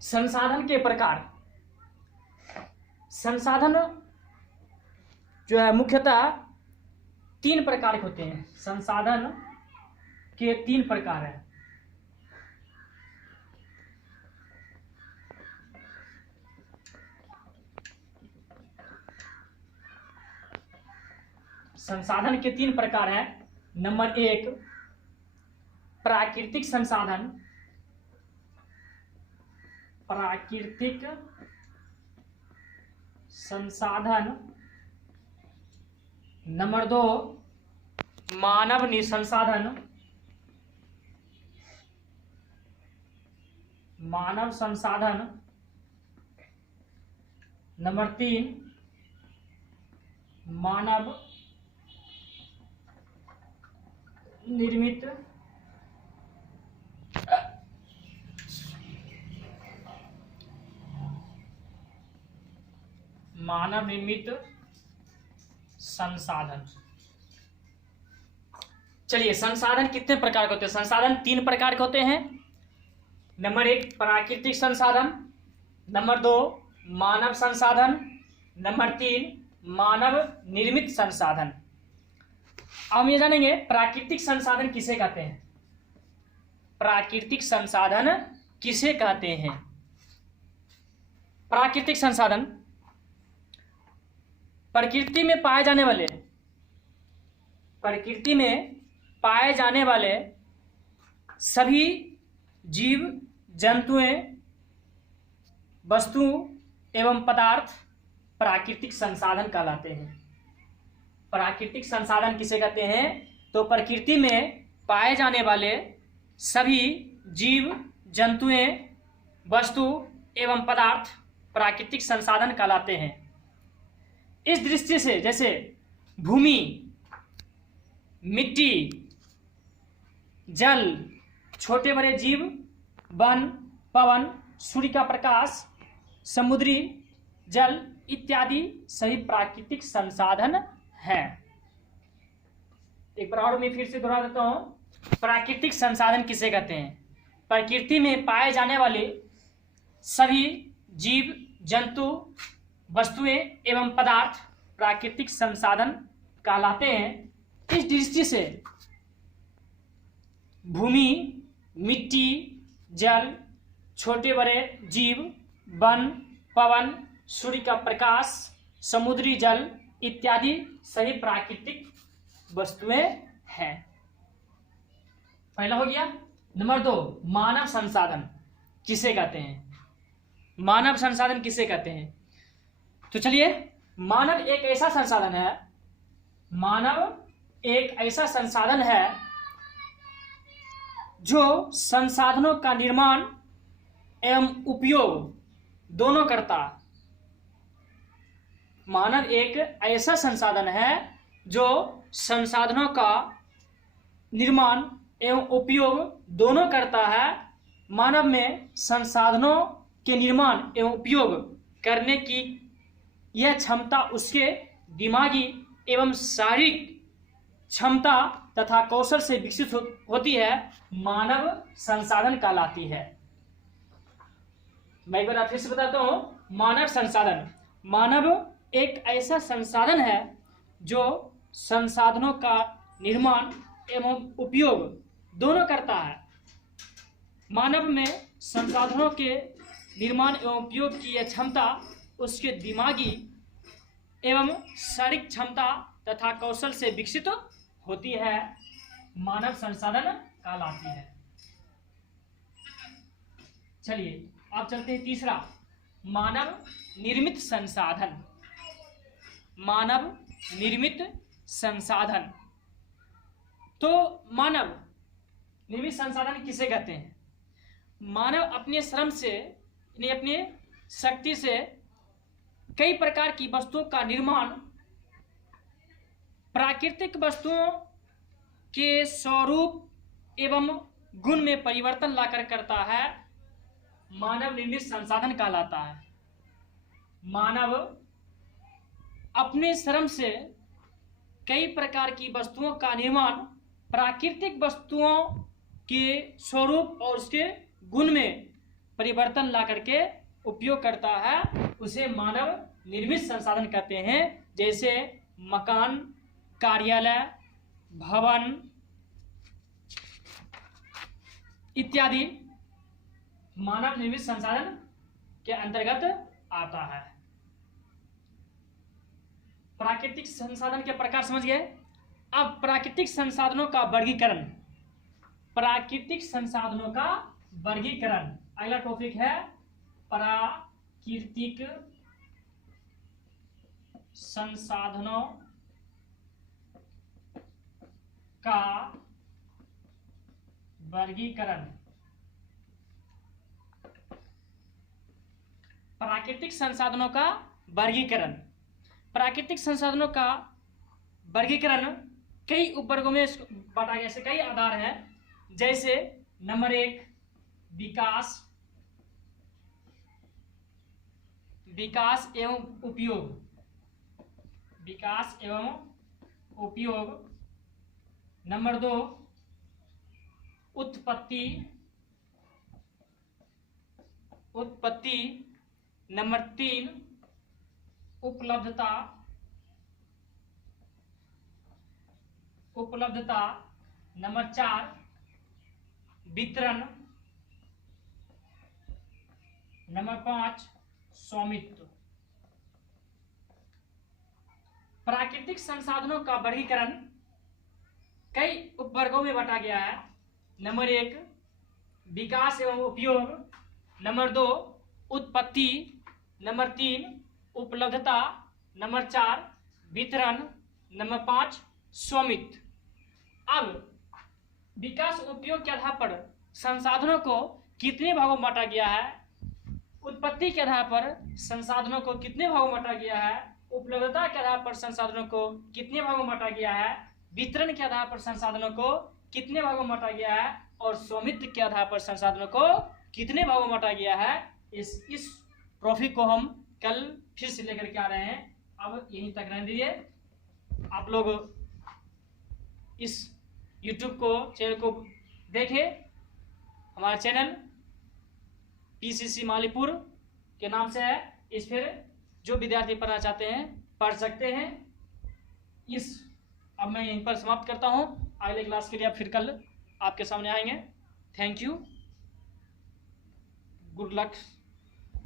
संसाधन के प्रकार। संसाधन जो है मुख्यतः 3 प्रकार के होते हैं। संसाधन के 3 प्रकार हैं। संसाधन के 3 प्रकार हैं। नंबर 1 प्राकृतिक संसाधन। प्राकृतिक संसाधन। नंबर 2 मानव संसाधन। मानव संसाधन। नंबर 3 मानव निर्मित संसाधन। चलिए, संसाधन कितने प्रकार के होते हैं? संसाधन 3 प्रकार के होते हैं। नंबर 1 प्राकृतिक संसाधन। नंबर 2 मानव संसाधन। नंबर 3 मानव निर्मित संसाधन। अब हम ये जानेंगे प्राकृतिक संसाधन किसे कहते हैं। प्राकृतिक संसाधन किसे कहते हैं? प्राकृतिक संसाधन प्रकृति में पाए जाने वाले सभी जीव जंतुएं वस्तु एवं पदार्थ प्राकृतिक संसाधन कहलाते हैं। प्राकृतिक संसाधन किसे कहते हैं? तो प्रकृति में पाए जाने वाले सभी जीव जंतुएं वस्तु एवं पदार्थ प्राकृतिक संसाधन कहलाते हैं। इस दृष्टि से जैसे भूमि, मिट्टी, जल, छोटे बड़े जीव, वन, पवन, सूर्य का प्रकाश, समुद्री जल इत्यादि सभी प्राकृतिक संसाधन हैं। एक बार और मैं फिर से दोहरा देता हूं। प्राकृतिक संसाधन किसे कहते हैं? प्रकृति में पाए जाने वाले सभी जीव जंतु वस्तुएं एवं पदार्थ प्राकृतिक संसाधन कहलाते हैं। इस दृष्टि से भूमि, मिट्टी, जल, छोटे बड़े जीव, वन, पवन, सूर्य का प्रकाश, समुद्री जल इत्यादि सभी प्राकृतिक वस्तुएं हैं। पहला हो गया। नंबर 2 मानव संसाधन किसे कहते हैं? मानव संसाधन किसे कहते हैं? तो चलिए, मानव एक ऐसा संसाधन है। मानव एक ऐसा संसाधन है जो संसाधनों का निर्माण एवं उपयोग दोनों करता है। मानव एक ऐसा संसाधन है जो संसाधनों का निर्माण एवं उपयोग दोनों करता है। मानव में संसाधनों के निर्माण एवं उपयोग करने की यह क्षमता उसके दिमागी एवं शारीरिक क्षमता तथा कौशल से विकसित होती है। मानव संसाधन कहलाती है। मैं एक बार फिर से बताता हूं। मानव संसाधन, मानव एक ऐसा संसाधन है जो संसाधनों का निर्माण एवं उपयोग दोनों करता है। मानव में संसाधनों के निर्माण एवं उपयोग की यह क्षमता उसके दिमागी एवं शारीरिक क्षमता तथा कौशल से विकसित होती है। मानव संसाधन कहलाती है। चलिए, अब चलते हैं तीसरा, मानव निर्मित संसाधन। मानव निर्मित संसाधन। तो मानव निर्मित संसाधन किसे कहते हैं? मानव अपने श्रम से यानी अपने शक्ति से कई प्रकार की वस्तुओं का निर्माण प्राकृतिक वस्तुओं के स्वरूप एवं गुण में परिवर्तन लाकर करता है। मानव निर्मित संसाधन कहलाता है। मानव अपने श्रम से कई प्रकार की वस्तुओं का निर्माण प्राकृतिक वस्तुओं के स्वरूप और उसके गुण में परिवर्तन ला करके उपयोग करता है उसे मानव निर्मित संसाधन कहते हैं। जैसे मकान, कार्यालय, भवन इत्यादि मानव निर्मित संसाधन के अंतर्गत आता है। प्राकृतिक संसाधन के प्रकार समझ गए। अब प्राकृतिक संसाधनों का वर्गीकरण, प्राकृतिक संसाधनों का वर्गीकरण अगला टॉपिक है। प्राकृतिक संसाधनों का वर्गीकरण। प्राकृतिक संसाधनों का वर्गीकरण, प्राकृतिक संसाधनों का वर्गीकरण कई उपवर्गों में बांटा गया। ऐसे कई आधार हैं। जैसे नंबर 1 विकास, विकास एवं उपयोग, विकास एवं उपयोग। नंबर 2 उत्पत्ति, उत्पत्ति। नंबर 3 उपलब्धता, उपलब्धता। नंबर 4 वितरण। नंबर 5 स्वामित्व। प्राकृतिक संसाधनों का वर्गीकरण कई उपवर्गों में बांटा गया है। नंबर 1 विकास एवं उपयोग। नंबर 2 उत्पत्ति। नंबर 3 उपलब्धता। नंबर 4 वितरण। नंबर 5 स्वामित्व। अब विकास उपयोग के आधार पर संसाधनों को कितने भागों में बांटा गया है? उत्पत्ति के आधार पर संसाधनों को कितने भागों में बांटा गया है? उपलब्धता के आधार पर संसाधनों को कितने भागों में बांटा गया है? वितरण के आधार पर संसाधनों को कितने भागों में बांटा गया है? और स्वामित्व के आधार पर संसाधनों को कितने भागों में बांटा गया है? इस टॉपिक को हम कल फिर से लेकर के आ रहे हैं। अब यहीं तक रहने दीजिए। आप लोग इस YouTube को चैनल को देखें। हमारा चैनल PCC मालीपुर के नाम से है। इस फिर जो विद्यार्थी पढ़ना चाहते हैं पढ़ सकते हैं। अब मैं यहीं पर समाप्त करता हूं। अगले क्लास के लिए अब फिर कल आपके सामने आएंगे। Thank you, good luck.